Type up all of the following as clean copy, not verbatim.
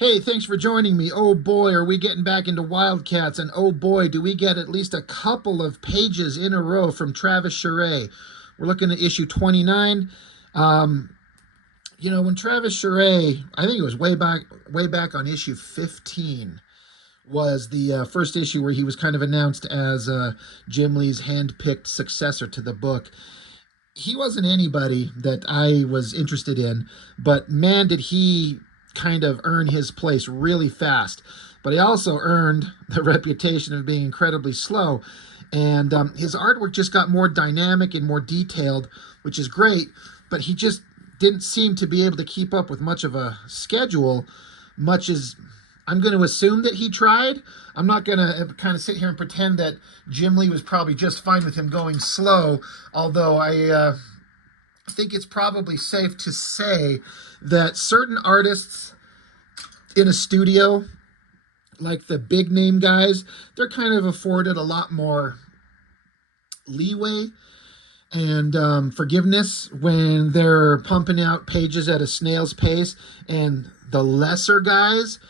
Hey, thanks for joining me. Oh boy, are we getting back into Wildcats, and oh boy, do we get at least a couple of pages in a row from Travis Charest. We're looking at issue 29. Um, when Travis Charest, I think it was way back on issue 15, was the first issue where he was kind of announced as Jim Lee's hand-picked successor to the book. He wasn't anybody that I was interested in, but man, did he kind of earn his place really fast. But he also earned the reputation of being incredibly slow. And his artwork just got more dynamic and more detailed, which is great. But he just didn't seem to be able to keep up with much of a schedule, much as I'm going to assume that he tried. I'm not going to kind of sit here and pretend that Jim Lee was probably just fine with him going slow, although I think it's probably safe to say that certain artists in a studio, like the big name guys, they're kind of afforded a lot more leeway and forgiveness when they're pumping out pages at a snail's pace, and the lesser guys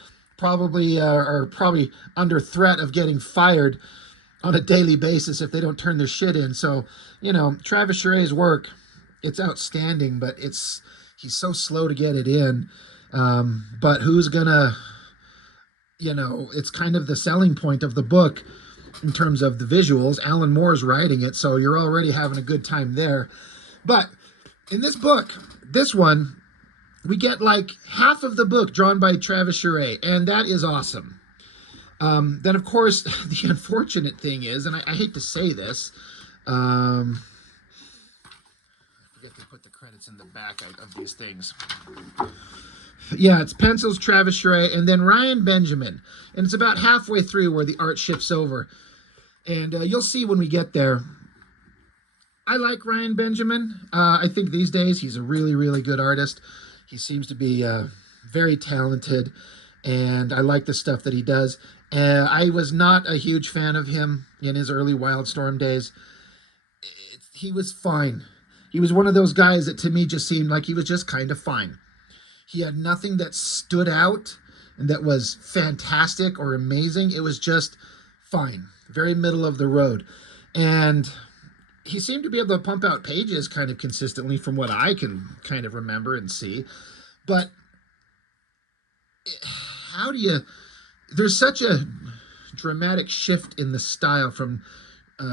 are probably under threat of getting fired on a daily basis if they don't turn their shit in. So, Travis Charest's work, it's outstanding, but he's so slow to get it in. But who's gonna, it's kind of the selling point of the book in terms of the visuals. Alan Moore's writing it, so you're already having a good time there. But in this book, this one, we get like half of the book drawn by Travis Charest, and that is awesome. Then, of course, the unfortunate thing is, and I hate to say this, I forget to put the credits in the back of these things. Yeah, it's pencils, Travis Charest, and then Ryan Benjamin. And it's about halfway through where the art shifts over. And you'll see when we get there. I like Ryan Benjamin. I think these days he's a really, really good artist. He seems to be very talented, and I like the stuff that he does. I was not a huge fan of him in his early Wildstorm days. He was fine. He was one of those guys that to me just seemed like he was just kind of fine. He had nothing that stood out and that was fantastic or amazing. It was just fine, very middle of the road. And he seemed to be able to pump out pages kind of consistently from what I can kind of remember and see. But there's such a dramatic shift in the style from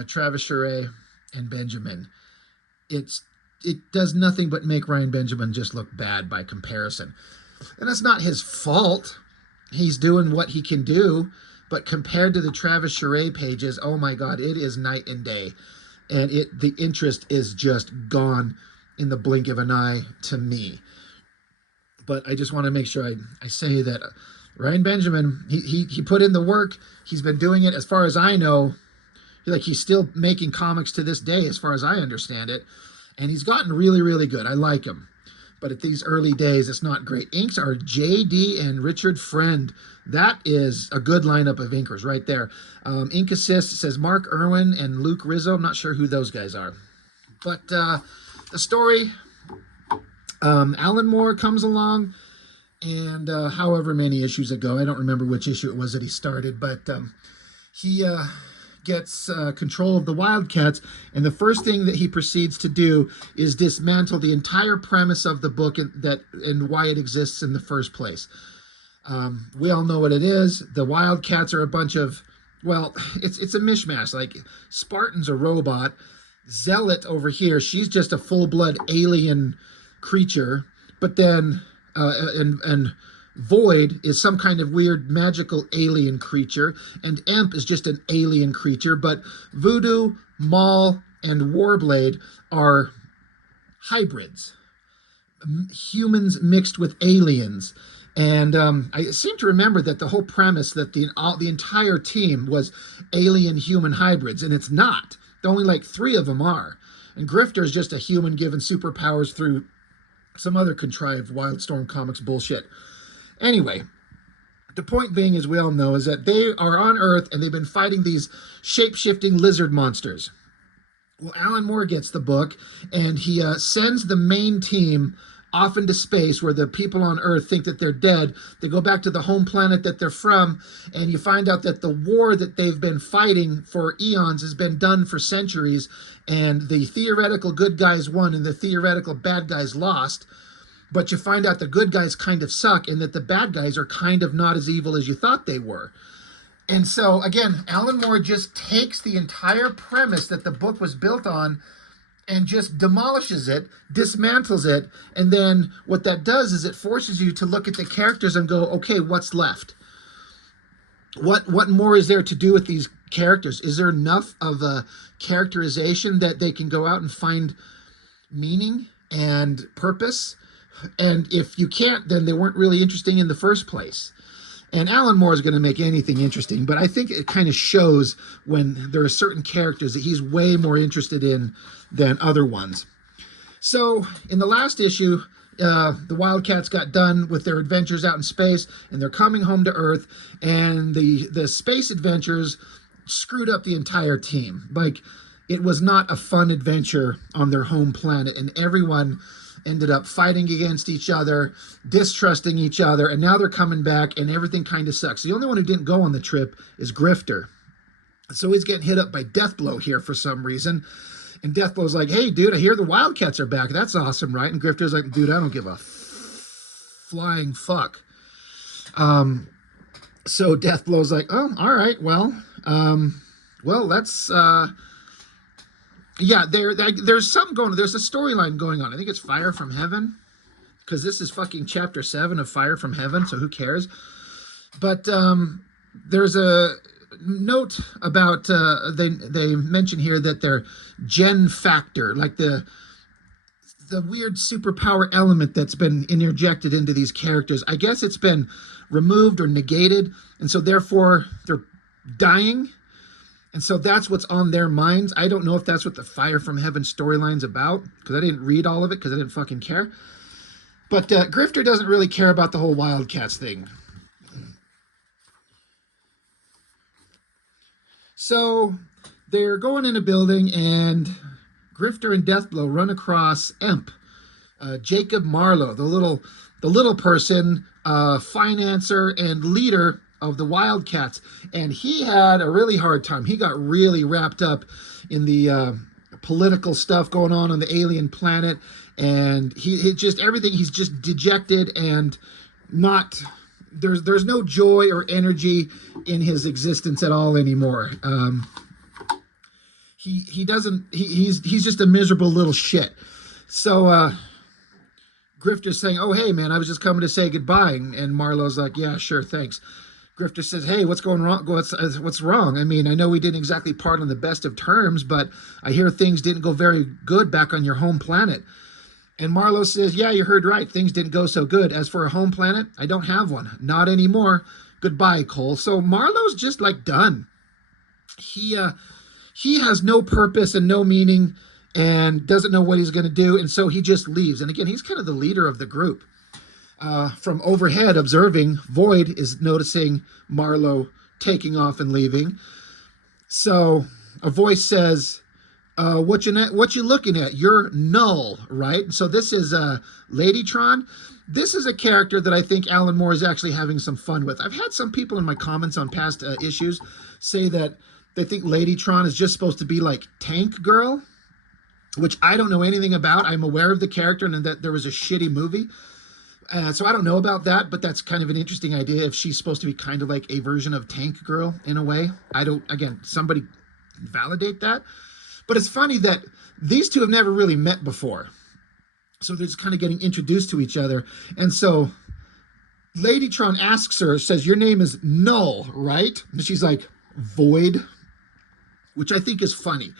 Travis Charest and Benjamin. It does nothing but make Ryan Benjamin just look bad by comparison. And that's not his fault. He's doing what he can do. But compared to the Travis Charest pages, oh my God, it is night and day. And the interest is just gone in the blink of an eye to me. But I just want to make sure I say that Ryan Benjamin, he put in the work. He's been doing it as far as I know. He's still making comics to this day, as far as I understand it. And he's gotten really, really good. I like him. But at these early days, it's not great. Inks are J.D. and Richard Friend. That is a good lineup of inkers right there. Ink Assist says Mark Irwin and Luke Rizzo. I'm not sure who those guys are. But the story, Alan Moore comes along, and however many issues ago, I don't remember which issue it was that he started, but he gets control of the Wildcats, and the first thing that he proceeds to do is dismantle the entire premise of the book and why it exists in the first place. We all know what it is. The Wildcats are a bunch of, well, it's a mishmash. Like, Spartan's a robot. Zealot over here, she's just a full-blood alien creature. But then, and Void is some kind of weird magical alien creature, and Emp is just an alien creature, but Voodoo, Maul, and Warblade are hybrids. Humans mixed with aliens. And I seem to remember that the whole premise that the entire team was alien-human hybrids, and it's not. Only like 3 of them are. And Grifter is just a human given superpowers through some other contrived Wildstorm Comics bullshit. Anyway, the point being, as we all know, is that they are on Earth and they've been fighting these shape-shifting lizard monsters. Well, Alan Moore gets the book, and he sends the main team off into space where the people on Earth think that they're dead. They go back to the home planet that they're from, and you find out that the war that they've been fighting for eons has been done for centuries, and the theoretical good guys won and the theoretical bad guys lost. But you find out the good guys kind of suck and that the bad guys are kind of not as evil as you thought they were. And so, again, Alan Moore just takes the entire premise that the book was built on and just demolishes it, dismantles it, and then what that does is it forces you to look at the characters and go, okay, what's left? What more is there to do with these characters? Is there enough of a characterization that they can go out and find meaning and purpose? And if you can't, then they weren't really interesting in the first place. And Alan Moore is going to make anything interesting, but I think it kind of shows when there are certain characters that he's way more interested in than other ones. So in the last issue, the Wildcats got done with their adventures out in space, and they're coming home to Earth, and the space adventures screwed up the entire team. Like, it was not a fun adventure on their home planet, and everyone ended up fighting against each other, distrusting each other, and now they're coming back, and everything kind of sucks. The only one who didn't go on the trip is Grifter. So he's getting hit up by Deathblow here for some reason. And Deathblow's like, hey, dude, I hear the Wildcats are back. That's awesome, right? And Grifter's like, dude, I don't give a flying fuck. So Deathblow's like, oh, all right, well, let's... Yeah, there's something going on. There's a storyline going on. I think it's Fire from Heaven, because this is fucking chapter 7 of Fire from Heaven, so who cares? But there's a note about, they mention here that their gen factor, like the weird superpower element that's been interjected into these characters, I guess it's been removed or negated, and so therefore they're dying. And so that's what's on their minds. I don't know if that's what the Fire from Heaven storyline's about, because I didn't read all of it because I didn't fucking care. But Grifter doesn't really care about the whole Wildcats thing. So they're going in a building, and Grifter and Deathblow run across Emp, Jacob Marlowe, the little person, financer and leader of the Wildcats, and he had a really hard time. He got really wrapped up in the political stuff going on the alien planet, and he just everything. He's just dejected and not. There's no joy or energy in his existence at all anymore. He doesn't. He's just a miserable little shit. So Grifter's saying, "Oh hey man, I was just coming to say goodbye," and Marlowe's like, "Yeah, sure, thanks." Grifter says, hey, what's going wrong? What's wrong? I mean, I know we didn't exactly part on the best of terms, but I hear things didn't go very good back on your home planet. And Marlowe says, yeah, you heard right. Things didn't go so good. As for a home planet, I don't have one. Not anymore. Goodbye, Cole. So Marlowe's just like done. He has no purpose and no meaning and doesn't know what he's going to do. And so he just leaves. And again, he's kind of the leader of the group. From overhead observing, Void is noticing Marlowe taking off and leaving. So a voice says, what you looking at? You're null, right? So this is Ladytron. This is a character that I think Alan Moore is actually having some fun with. I've had some people in my comments on past issues say that they think Ladytron is just supposed to be like Tank Girl, which I don't know anything about. I'm aware of the character and that there was a shitty movie. So I don't know about that, but that's kind of an interesting idea if she's supposed to be kind of like a version of Tank Girl in a way. Again, somebody validate that. But it's funny that these two have never really met before. So they're just kind of getting introduced to each other. And so Ladytron asks her, says, your name is Null, right? And she's like, Void, which I think is funny.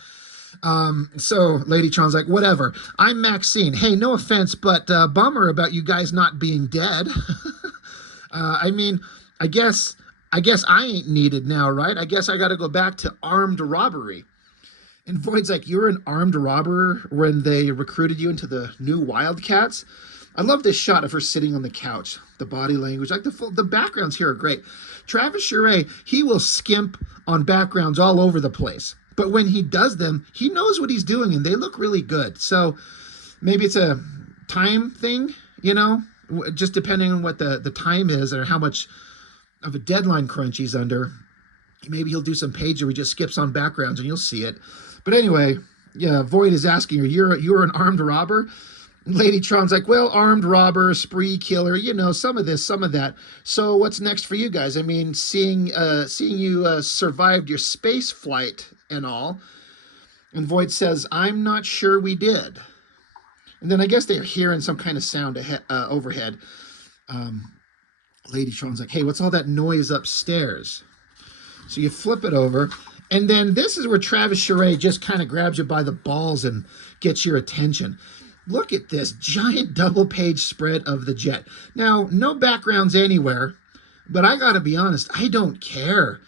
So Ladytron's like, whatever. I'm Maxine. Hey, no offense, but bummer about you guys not being dead. I mean, I guess I ain't needed now, right? I guess I got to go back to armed robbery. And Void's like, you were an armed robber when they recruited you into the new Wildcats? I love this shot of her sitting on the couch. The body language, like the backgrounds here are great. Travis Charest, he will skimp on backgrounds all over the place. But when he does them, he knows what he's doing, and they look really good. So maybe it's a time thing, you know, just depending on what the time is or how much of a deadline crunch he's under. Maybe he'll do some pages where he just skips on backgrounds and you'll see it. But anyway, yeah, Void is asking her, you're an armed robber? Lady Tron's like, well, armed robber, spree killer, you know, some of this, some of that. So what's next for you guys? I mean, seeing you survived your space flight and all. And Void says, I'm not sure we did. And then I guess they're hearing some kind of sound overhead. Lady Tron's like, hey, what's all that noise upstairs? So you flip it over. And then this is where Travis Charest just kind of grabs you by the balls and gets your attention. Look at this giant double-page spread of the jet. Now, no backgrounds anywhere, but I got to be honest, I don't care.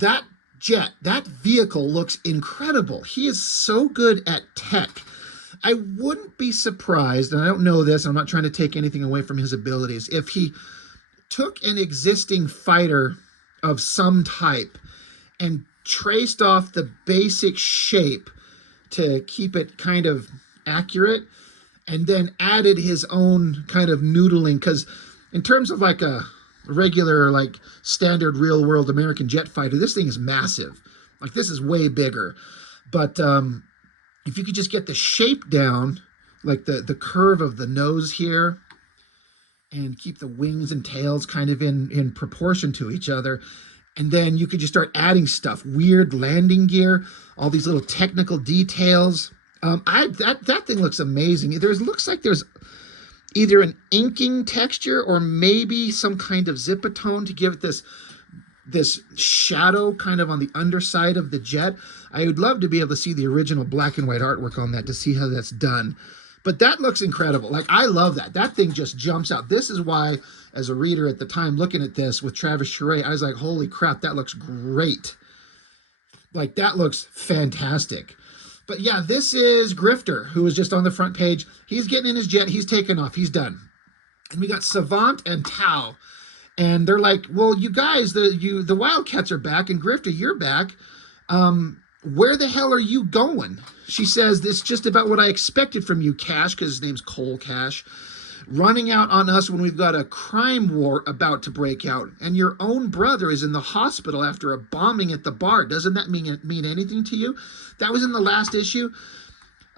That jet, that vehicle looks incredible. He is so good at tech. I wouldn't be surprised, and I don't know this, I'm not trying to take anything away from his abilities, if he took an existing fighter of some type and traced off the basic shape to keep it kind of accurate, and then added his own kind of noodling, because in terms of like a regular, like standard real world American jet fighter, this thing is massive. Like this is way bigger. But if you could just get the shape down, like the curve of the nose here, and keep the wings and tails kind of in proportion to each other, and then you could just start adding stuff, weird landing gear, all these little technical details. That thing looks amazing. Looks like there's either an inking texture or maybe some kind of zipatone to give it this shadow kind of on the underside of the jet. I would love to be able to see the original black and white artwork on that to see how that's done. But that looks incredible. Like, I love that. That thing just jumps out. This is why, as a reader at the time looking at this with Travis Charest, I was like, holy crap, that looks great. Like, that looks fantastic. But yeah, this is Grifter, who is just on the front page. He's getting in his jet. He's taking off. He's done. And we got Savant and Tau. And they're like, well, you guys, the Wildcats are back, and Grifter, you're back. Where the hell are you going? She says, this is just about what I expected from you, Cash, because his name's Cole Cash. Running out on us when we've got a crime war about to break out, and your own brother is in the hospital after a bombing at the bar. Doesn't that mean anything to you? That was in the last issue.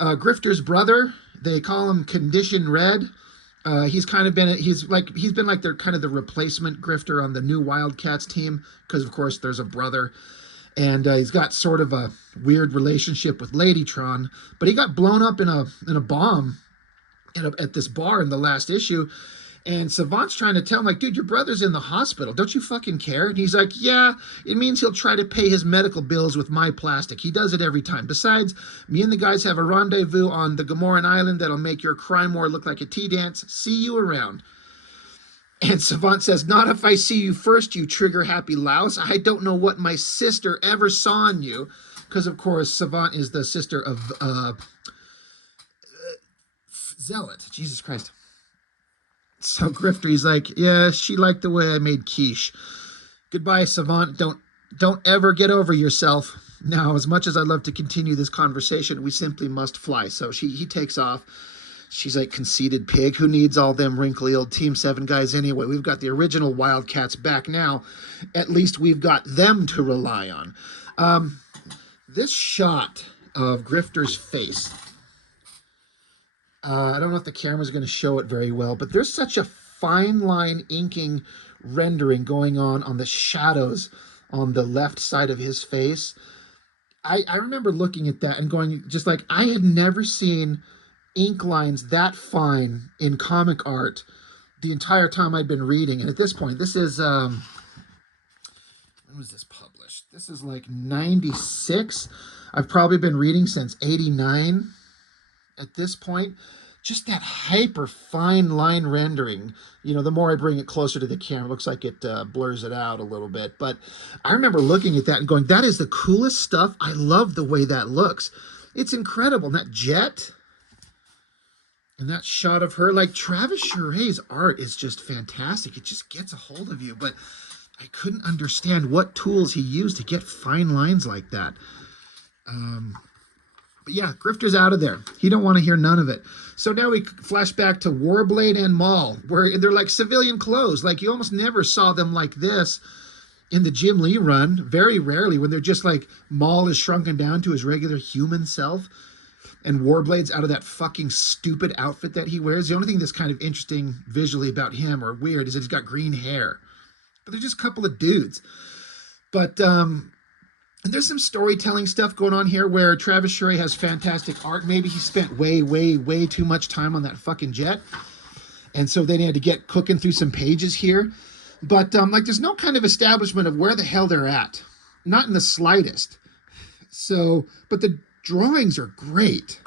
Grifter's brother, they call him Condition Red. He's been like their kind of the replacement Grifter on the new Wildcats team, because of course there's a brother, and he's got sort of a weird relationship with Ladytron, but he got blown up in a bomb at this bar in the last issue, and Savant's trying to tell him, like, dude, your brother's in the hospital. Don't you fucking care? And he's like, yeah, it means he'll try to pay his medical bills with my plastic. He does it every time. Besides, me and the guys have a rendezvous on the Gamoran Island that'll make your crime war look like a tea dance. See you around. And Savant says, not if I see you first, you trigger-happy louse. I don't know what my sister ever saw in you. Because, of course, Savant is the sister of Zealot. Jesus Christ. So Grifter, he's like, yeah, she liked the way I made quiche. Goodbye, Savant. Don't ever get over yourself. Now, as much as I'd love to continue this conversation, we simply must fly. So he takes off. She's like, conceited pig. Who needs all them wrinkly old Team 7 guys anyway? We've got the original Wildcats back now. At least we've got them to rely on. This shot of Grifter's face, I don't know if the camera's going to show it very well, but there's such a fine line inking rendering going on the shadows on the left side of his face. I remember looking at that and going, just like, I had never seen ink lines that fine in comic art the entire time I'd been reading. And at this point, this is, when was this published? This is like 96. I've probably been reading since 89 at this point. Just that hyper fine line rendering, you know, the more I bring it closer to the camera, it looks like it blurs it out a little bit. But I remember looking at that and going, that is the coolest stuff. I love the way that looks. It's incredible. And that jet and that shot of her, like, Travis Charest's art is just fantastic. It just gets a hold of you. But I couldn't understand what tools he used to get fine lines like that. But yeah, Grifter's out of there. He don't want to hear none of it. So now we flash back to Warblade and Maul, where they're like civilian clothes. Like you almost never saw them like this in the Jim Lee run. Very rarely, when they're just like Maul is shrunken down to his regular human self, and Warblade's out of that fucking stupid outfit that he wears. The only thing that's kind of interesting visually about him or weird is that he's got green hair. But they're just a couple of dudes. But and there's some storytelling stuff going on here where Travis Charest has fantastic art. Maybe he spent way too much time on that fucking jet. And so they had to get cooking through some pages here. But like there's no kind of establishment of where the hell they're at. Not in the slightest. So, but the drawings are great.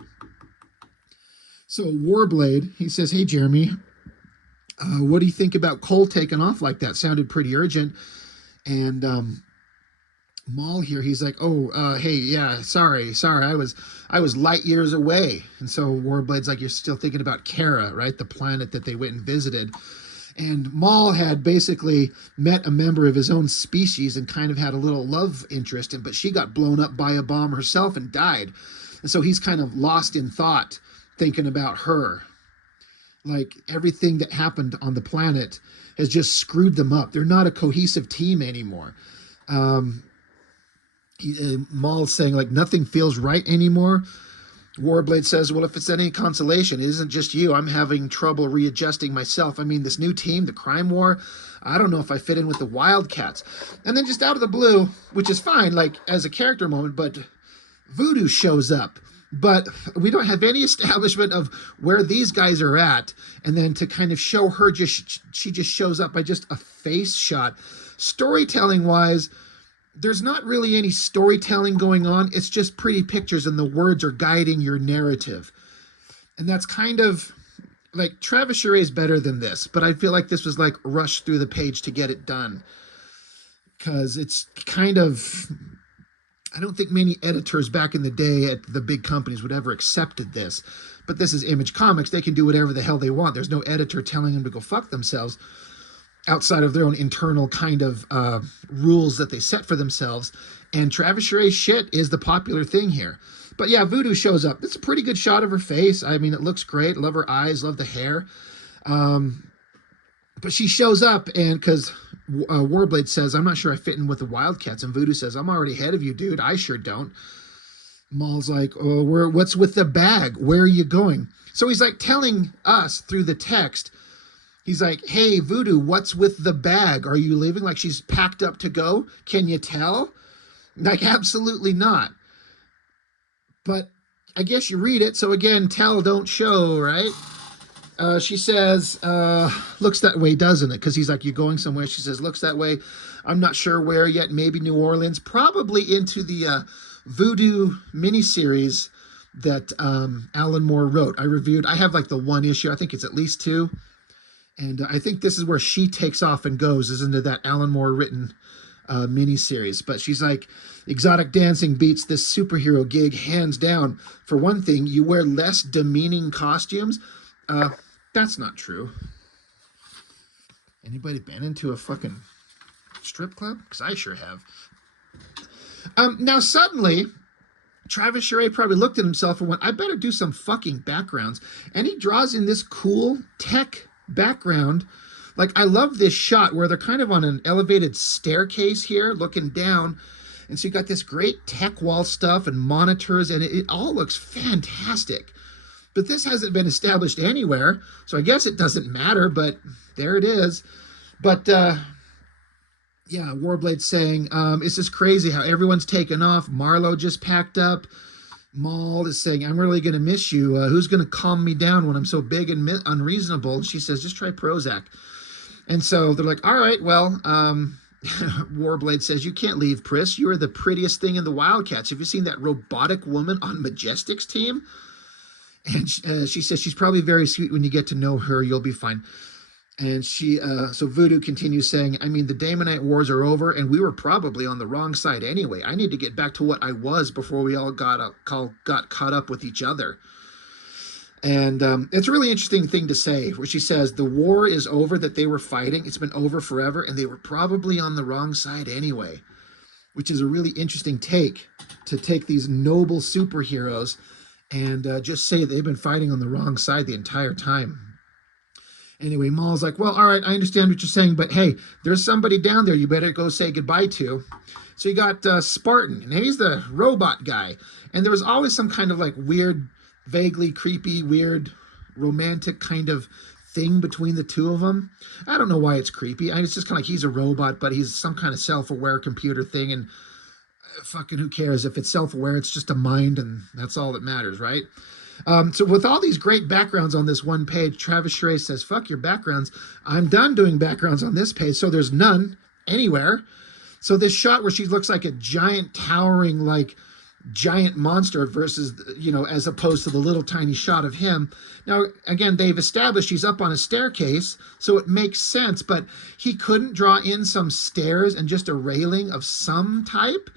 So Warblade, he says, hey, Jeremy, what do you think about Cole taking off like that? Sounded pretty urgent. And Maul here, he's like, oh, hey, yeah, sorry, I was light years away. And so Warblade's like, you're still thinking about Kara, right? The planet that they went and visited. And Maul had basically met a member of his own species and kind of had a little love interest, but she got blown up by a bomb herself and died. And so he's kind of lost in thought, thinking about her. Like everything that happened on the planet has just screwed them up. They're not a cohesive team anymore. Maul's saying like nothing feels right anymore. Warblade says, well, if it's any consolation, it isn't just you. I'm having trouble readjusting myself. I mean, this new team, the Crime War, I don't know if I fit in with the Wildcats. And then just out of the blue, which is fine, like as a character moment, but Voodoo shows up. But we don't have any establishment of where these guys are at. And then to kind of show her, she just shows up by just a face shot. Storytelling-wise, there's not really any storytelling going on. It's just pretty pictures and the words are guiding your narrative. And that's kind of like Travis Charest is better than this, but I feel like this was like rushed through the page to get it done. Because it's kind of, I don't think many editors back in the day at the big companies would ever accepted this. But this is Image Comics. They can do whatever the hell they want. There's no editor telling them to go fuck themselves, outside of their own internal kind of rules that they set for themselves. And Travis Charest shit is the popular thing here. But yeah, Voodoo shows up. It's a pretty good shot of her face. I mean, it looks great. Love her eyes, love the hair. But she shows up, and because Warblade says, I'm not sure I fit in with the Wildcats. And Voodoo says, I'm already ahead of you, dude. I sure don't. Maul's like, oh, what's with the bag? Where are you going? So he's like telling us through the text, he's like, hey, Voodoo, what's with the bag? Are you leaving? Like she's packed up to go? Can you tell? Like, absolutely not. But I guess you read it. So again, tell, don't show, right? She says, looks that way, doesn't it? Because he's like, you're going somewhere. She says, looks that way. I'm not sure where yet. Maybe New Orleans. Probably into the Voodoo miniseries that Alan Moore wrote. I have like the one issue. I think it's at least two. And I think this is where she takes off and goes, is into that Alan Moore written miniseries. But she's like, exotic dancing beats this superhero gig hands down. For one thing, you wear less demeaning costumes. That's not true. Anybody been into a fucking strip club? Because I sure have. Now suddenly, Travis Charest probably looked at himself and went, I better do some fucking backgrounds. And he draws in this cool tech background. Like, I love this shot where they're kind of on an elevated staircase here, looking down. And so you got this great tech wall stuff and monitors, and it all looks fantastic. But this hasn't been established anywhere, so I guess it doesn't matter, but there it is. But, yeah, Warblade's saying, it's just crazy how everyone's taken off. Marlowe just packed up. Maul is saying, I'm really going to miss you. Who's going to calm me down when I'm so big and unreasonable? And she says, just try Prozac. And so they're like, all right, well, Warblade says, you can't leave, Pris. You are the prettiest thing in the Wildcats. Have you seen that robotic woman on Majestic's team? And she says, she's probably very sweet. When you get to know her, you'll be fine. And so Voodoo continues saying, I mean, the Damonite wars are over, and we were probably on the wrong side anyway. I need to get back to what I was before we all got caught up with each other. And it's a really interesting thing to say, where she says, the war is over that they were fighting. It's been over forever, and they were probably on the wrong side anyway. which is a really interesting take, to take these noble superheroes and just say they've been fighting on the wrong side the entire time. Anyway, Maul's like, well, all right, I understand what you're saying, but hey, there's somebody down there you better go say goodbye to. So you got Spartan, and he's the robot guy. And there was always some kind of like weird, vaguely creepy, weird, romantic kind of thing between the two of them. I don't know why it's creepy. It's just kind of like he's a robot, but he's some kind of self-aware computer thing, and fucking who cares? If it's self-aware, it's just a mind, and that's all that matters, right? So with all these great backgrounds on this one page, Travis Charest says, fuck your backgrounds. I'm done doing backgrounds on this page. So there's none anywhere. So this shot where she looks like a giant, towering, like giant monster versus, you know, as opposed to the little tiny shot of him. Now, again, they've established he's up on a staircase, so it makes sense, but he couldn't draw in some stairs and just a railing of some type.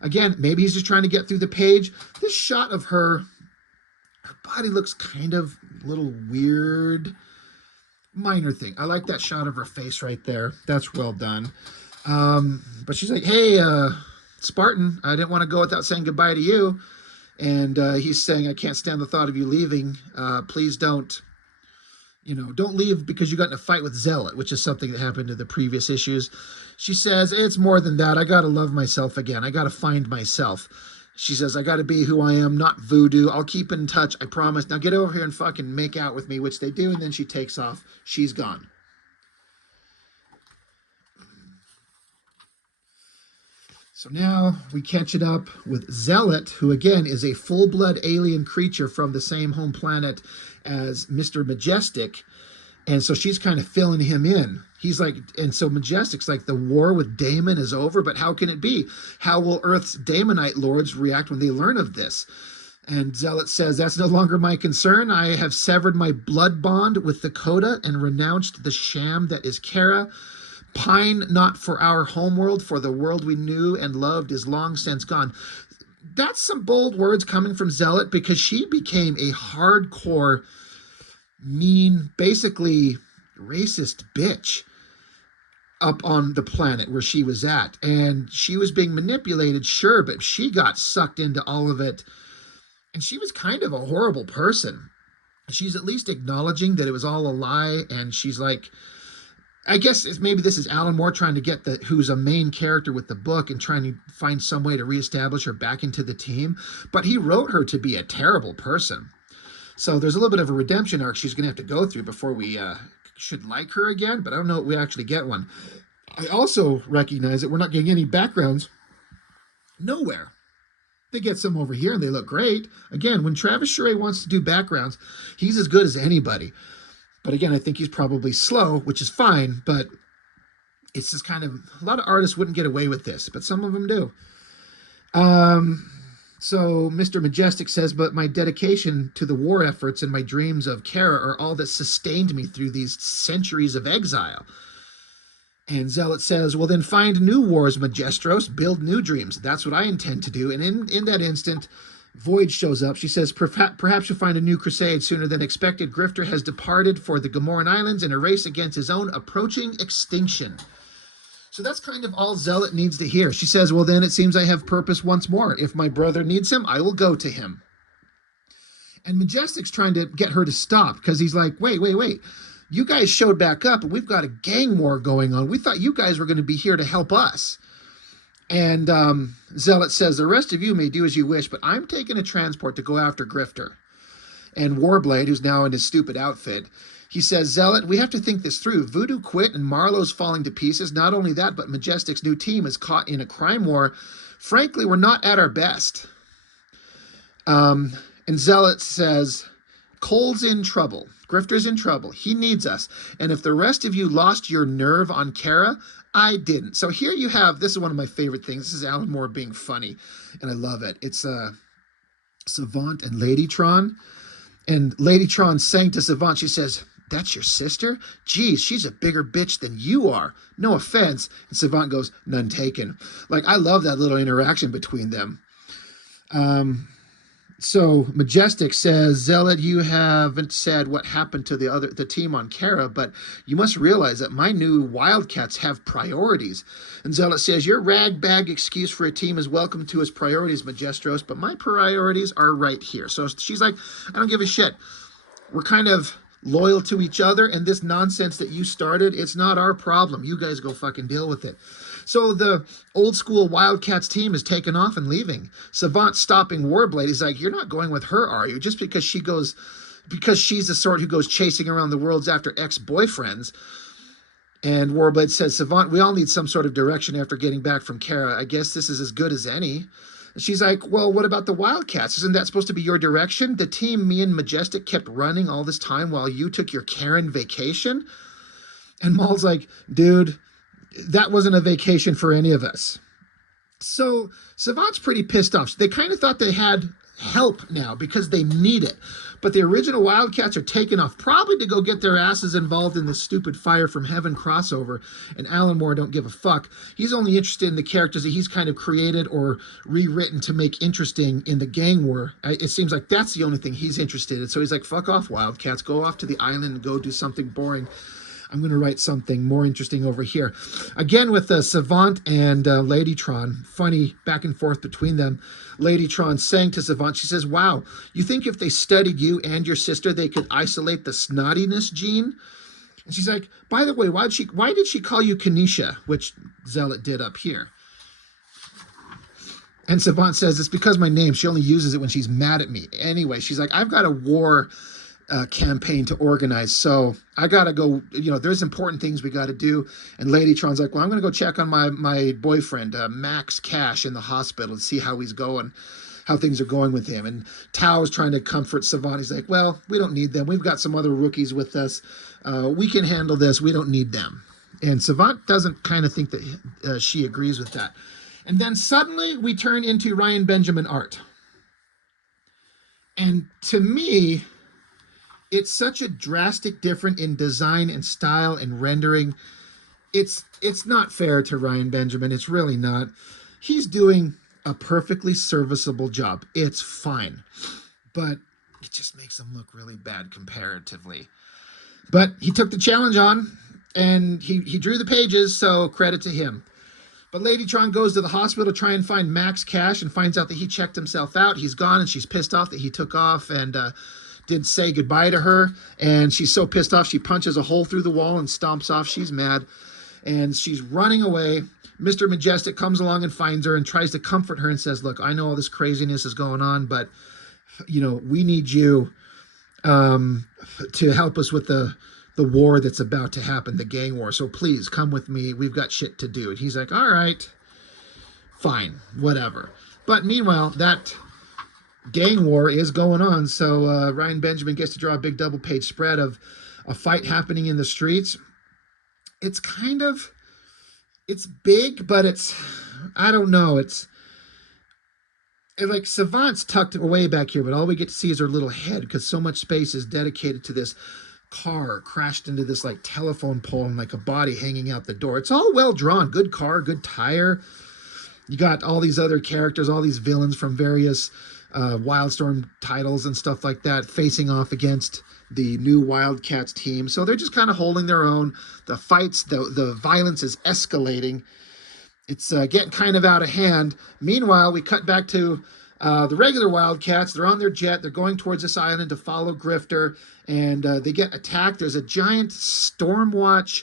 Again, maybe he's just trying to get through the page. This shot of her body looks kind of a little weird. Minor thing. I like that shot of her face right there. That's well done. But she's like, hey, Spartan, I didn't want to go without saying goodbye to you. And he's saying, I can't stand the thought of you leaving. Please don't, you know, don't leave because you got in a fight with Zealot, which is something that happened in the previous issues. She says, it's more than that. I got to love myself again. I got to find myself. She says, I got to be who I am, not voodoo. I'll keep in touch. I promise. Now get over here and fucking make out with me, which they do. And then she takes off. She's gone. So now we catch it up with Zealot, who again is a full-blood alien creature from the same home planet as Mr. Majestic. And so she's kind of filling him in. He's like, and so Majestic's like, the war with Damon is over, but how can it be? How will Earth's Damonite lords react when they learn of this? And Zealot says, that's no longer my concern. I have severed my blood bond with the Coda and renounced the sham that is Kara. Pine not for our homeworld, for the world we knew and loved is long since gone. That's some bold words coming from Zealot, because she became a hardcore, mean, basically racist bitch up on the planet where she was at. And she was being manipulated, sure, but she got sucked into all of it. And she was kind of a horrible person. She's at least acknowledging that it was all a lie, and she's like, I guess maybe this is Alan Moore trying to get who's a main character with the book and trying to find some way to reestablish her back into the team. But he wrote her to be a terrible person. So there's a little bit of a redemption arc she's going to have to go through before we should like her again. But I don't know if we actually get one. I also recognize that we're not getting any backgrounds nowhere. They get some over here and they look great. Again, when Travis Charest wants to do backgrounds, he's as good as anybody. But again, I think he's probably slow, which is fine, but it's just kind of, a lot of artists wouldn't get away with this, but some of them do. So Mr. Majestic says, but my dedication to the war efforts and my dreams of Kara are all that sustained me through these centuries of exile. And Zealot says, well, then find new wars, Majestros, build new dreams. That's what I intend to do. And in that instant, Void shows up. She says, perhaps you'll find a new crusade sooner than expected. Grifter has departed for the Gamoran Islands in a race against his own approaching extinction. So that's kind of all Zealot needs to hear. She says, well, then it seems I have purpose once more. If my brother needs him, I will go to him. And Majestic's trying to get her to stop, because he's like, wait. You guys showed back up, and we've got a gang war going on. We thought you guys were going to be here to help us. And Zealot says, the rest of you may do as you wish, but I'm taking a transport to go after Grifter. And Warblade, who's now in his stupid outfit, he says, Zealot, we have to think this through. Voodoo quit and Marlowe's falling to pieces. Not only that, but Majestic's new team is caught in a crime war. Frankly, we're not at our best. And Zealot says, Cole's in trouble. Grifter's in trouble. He needs us. And if the rest of you lost your nerve on Kara, I didn't. So here you have, this is one of my favorite things. This is Alan Moore being funny, and I love it. It's Savant and Ladytron. And Ladytron saying to Savant, she says, that's your sister? Geez, she's a bigger bitch than you are. No offense. And Savant goes, none taken. Like, I love that little interaction between them. So Majestic says, Zealot, you haven't said what happened to the team on Kara, but you must realize that my new Wildcats have priorities. And Zealot says, your ragbag excuse for a team is welcome to his priorities, Majestros, but my priorities are right here. So she's like, I don't give a shit. We're kind of loyal to each other, and this nonsense that you started, it's not our problem. You guys go fucking deal with it. So the old school Wildcats team is taking off and leaving. Savant's stopping Warblade. He's like, you're not going with her, are you? Just because she's the sort who goes chasing around the worlds after ex-boyfriends. And Warblade says, Savant, we all need some sort of direction after getting back from Kara. I guess this is as good as any. And she's like, well, what about the Wildcats? Isn't that supposed to be your direction? The team me and Majestic kept running all this time while you took your Karen vacation? And Maul's like, dude, that wasn't a vacation for any of us. So Savant's pretty pissed off. They kind of thought they had help now because they need it. But the original Wildcats are taking off, probably to go get their asses involved in this stupid Fire from Heaven crossover. And Alan Moore don't give a fuck. He's only interested in the characters that he's kind of created or rewritten to make interesting in the gang war. It seems like that's the only thing he's interested in. So he's like, fuck off, Wildcats. Go off to the island and go do something boring. I'm going to write something more interesting over here. Again, with Savant and Ladytron, funny back and forth between them. Ladytron saying to Savant, she says, wow, you think if they studied you and your sister, they could isolate the snottiness gene? And she's like, by the way, why did she call you Kanisha, which Zealot did up here? And Savant says, it's because my name. She only uses it when she's mad at me. Anyway, she's like, I've got a war campaign to organize, so I gotta go. There's important things we gotta do. And Ladytron's like, well, I'm gonna go check on my boyfriend Max Cash in the hospital and see how he's going, how things are going with him. And Tao's trying to comfort Savant. He's like, well, we don't need them, we've got some other rookies with us, we can handle this, we don't need them. And Savant doesn't kind of think that she agrees with that. And then suddenly we turn into Ryan Benjamin art, and to me, it's such a drastic difference in design and style and rendering. It's not fair to Ryan Benjamin. It's really not. He's doing a perfectly serviceable job. It's fine. But it just makes him look really bad comparatively. But he took the challenge on, and he drew the pages, so credit to him. But Ladytron goes to the hospital to try and find Max Cash and finds out that he checked himself out. He's gone, and she's pissed off that he took off and did say goodbye to her, and she's so pissed off she punches a hole through the wall and stomps off. She's mad, and she's running away. Mr. Majestic comes along and finds her and tries to comfort her and says, look, I know all this craziness is going on, but we need you to help us with the war that's about to happen, the gang war, so please come with me, we've got shit to do. And he's like, all right, fine, whatever. But meanwhile, that gang war is going on, so Ryan Benjamin gets to draw a big double-page spread of a fight happening in the streets. It's big, but I don't know, it's like Savant's tucked away back here, but all we get to see is her little head because so much space is dedicated to this car crashed into this like telephone pole and like a body hanging out the door. It's all well drawn, good car, good tire. You got all these other characters, all these villains from various Wildstorm titles and stuff like that facing off against the new Wildcats team. So they're just kind of holding their own. The fights, the violence is escalating. It's getting kind of out of hand. Meanwhile, we cut back to the regular Wildcats. They're on their jet. They're going towards this island to follow Grifter, and they get attacked. There's a giant Stormwatch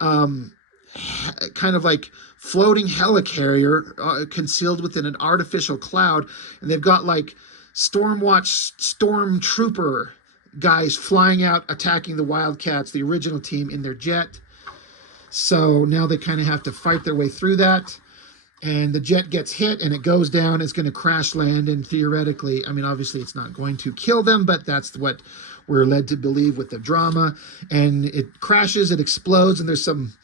kind of like floating helicarrier concealed within an artificial cloud, and they've got like Stormwatch stormtrooper guys flying out attacking the Wildcats, the original team, in their jet. So now they kind of have to fight their way through that, and the jet gets hit and it goes down. It's going to crash land, and theoretically, I mean, obviously it's not going to kill them, but that's what we're led to believe with the drama. And it crashes, it explodes, and there's some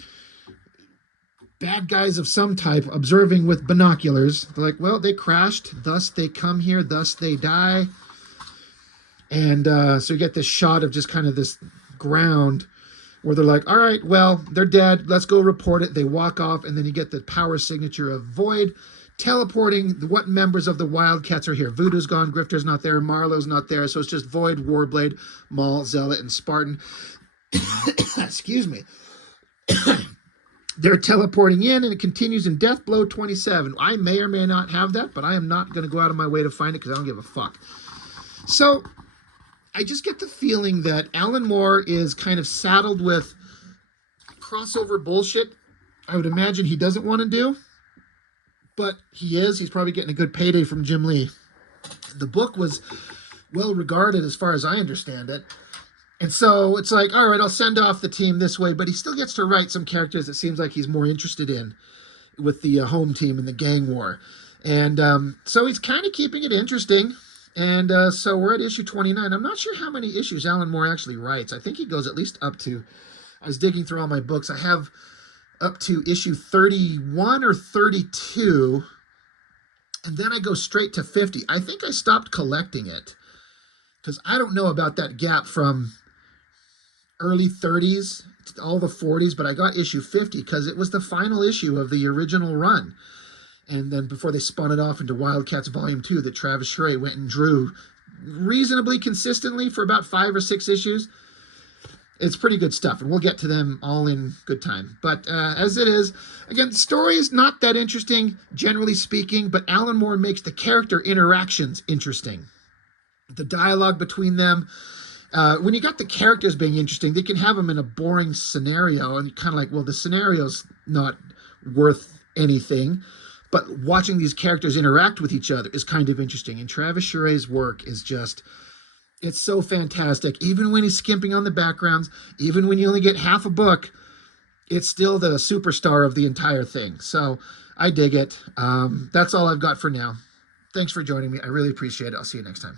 bad guys of some type observing with binoculars. They're like, well, they crashed, thus they come here, thus they die. And so you get this shot of just kind of this ground where they're like, all right, well, they're dead, let's go report it. They walk off, and then you get the power signature of Void teleporting what members of the Wildcats are here. Voodoo's gone, Grifter's not there, Marlowe's not there, so it's just Void, Warblade, Maul, Zealot, and Spartan. Excuse me. They're teleporting in, and it continues in Deathblow 27. I may or may not have that, but I am not going to go out of my way to find it because I don't give a fuck. So I just get the feeling that Alan Moore is kind of saddled with crossover bullshit I would imagine he doesn't want to do, but he is. He's probably getting a good payday from Jim Lee. The book was well regarded as far as I understand it. And so it's like, all right, I'll send off the team this way, but he still gets to write some characters it seems like he's more interested in with the home team and the gang war. And so he's kind of keeping it interesting. And so we're at issue 29. I'm not sure how many issues Alan Moore actually writes. I think he goes at least up to, I was digging through all my books. I have up to issue 31 or 32. And then I go straight to 50. I think I stopped collecting it because I don't know about that gap from early 30s to all the 40s, but I got issue 50 because it was the final issue of the original run. And then before they spun it off into Wildcats Volume 2 that Travis Charest went and drew reasonably consistently for about 5 or 6 issues. It's pretty good stuff, and we'll get to them all in good time. But as it is, again, the story is not that interesting, generally speaking, but Alan Moore makes the character interactions interesting. The dialogue between them, when you got the characters being interesting, they can have them in a boring scenario, and kind of like, well, the scenario's not worth anything, but watching these characters interact with each other is kind of interesting. And Travis Charest's work is just, it's so fantastic. Even when he's skimping on the backgrounds, even when you only get half a book, it's still the superstar of the entire thing. So I dig it. That's all I've got for now. Thanks for joining me. I really appreciate it. I'll see you next time.